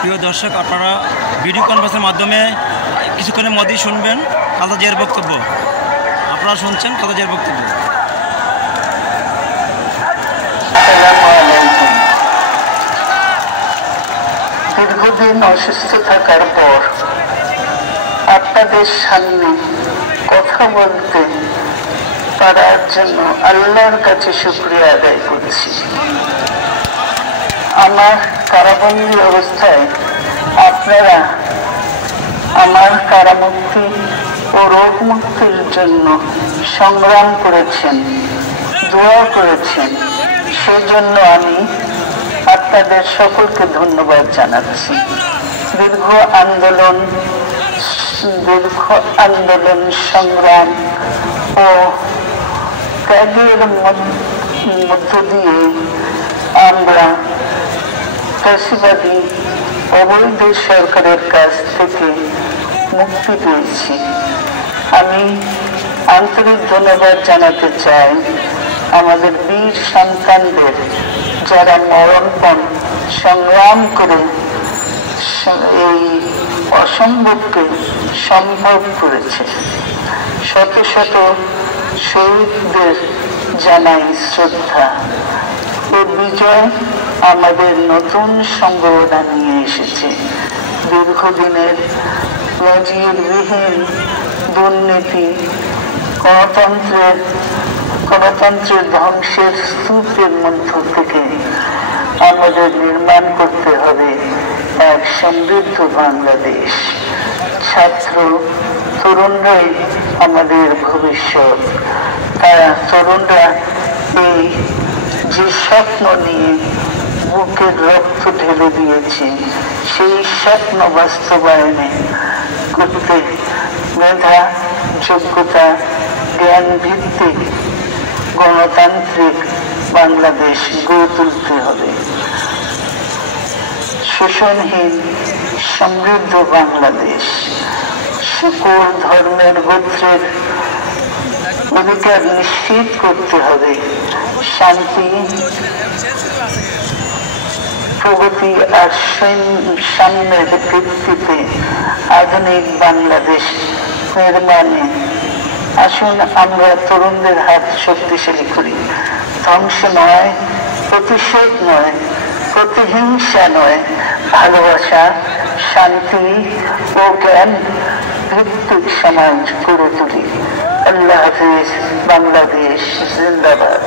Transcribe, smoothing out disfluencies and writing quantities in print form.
প্রিয় দর্শক, আপনারা ভিডিও কনফারেন্সের মাধ্যমে কিছুক্ষণের মধ্যেই শুনবেন খালেদা জিয়ার বক্তব্য। আপনারা শুনছেন খালেদা জিয়ার বক্তব্য। দীর্ঘদিন অসুস্থ থাকার পর আপনাদের সামনে কথা বলতে পারার জন্য আল্লাহর কাছে শুকরিয়া আদায় করছি। আমার কারাবন্দী অবস্থায় আপনারা আমার কারামুক্তি ও রোগ মুক্তির জন্য সংগ্রাম করেছেন, দোয়া করেছেন। সেই জন্য আমি আপনাদের সকলকে ধন্যবাদ জানাচ্ছি। দীর্ঘ আন্দোলন সংগ্রাম ও ত্যাগের মধ্য দিয়ে আমরা ফ্যাসিবাদী অবৈধ সরকারের কাছ থেকে মুক্তি পেয়েছি। আমি আন্তরিক ধন্যবাদ জানাতে চাই আমাদের বীর সন্তানদের, যারা মরণপণ সংগ্রাম করে এই অসম্ভবকে সম্ভব করেছে। শত শত শহীদদের জানাই শ্রদ্ধা। এই বিজয় আমাদের নতুন সম্ভাবনা নিয়ে এসেছে। দীর্ঘদিনের নজিরবিহীন দুর্নীতি, গণতন্ত্রের ধ্বংসের স্তূপের মধ্য থেকে আমাদের নির্মাণ করতে হবে এক সমৃদ্ধ বাংলাদেশ। ছাত্র তরুণরাই আমাদের ভবিষ্যৎ। তারা তরুণরা এই যে স্বপ্ন নিয়ে বুকের রক্ত ঢেলে দিয়েছে, সেই স্বপ্ন বাস্তবায়নে করতে মেধা, যোগ্যতা, জ্ঞান ভিত্তিক গণতান্ত্রিক বাংলাদেশ গড়ে তুলতে হবে। শোষণহীন সমৃদ্ধ বাংলাদেশ। সকল ধর্মের গোত্রের অধিকার নিশ্চিত করতে হবে। শান্তি, প্রগতি আর সাম্যের ভিত্তিতে আধুনিক বাংলাদেশ নির্মাণে আসুন আমরা তরুণদের হাত শক্তিশালী করি। ধ্বংস নয়, প্রতিশোধ নয়, প্রতিহিংসা নয়, ভালোবাসা, শান্তি ও জ্ঞান ভিত্তিক সমাজ গড়ে তুলি। আল্লাহ হাফিজ। বাংলাদেশ জিন্দাবাদ।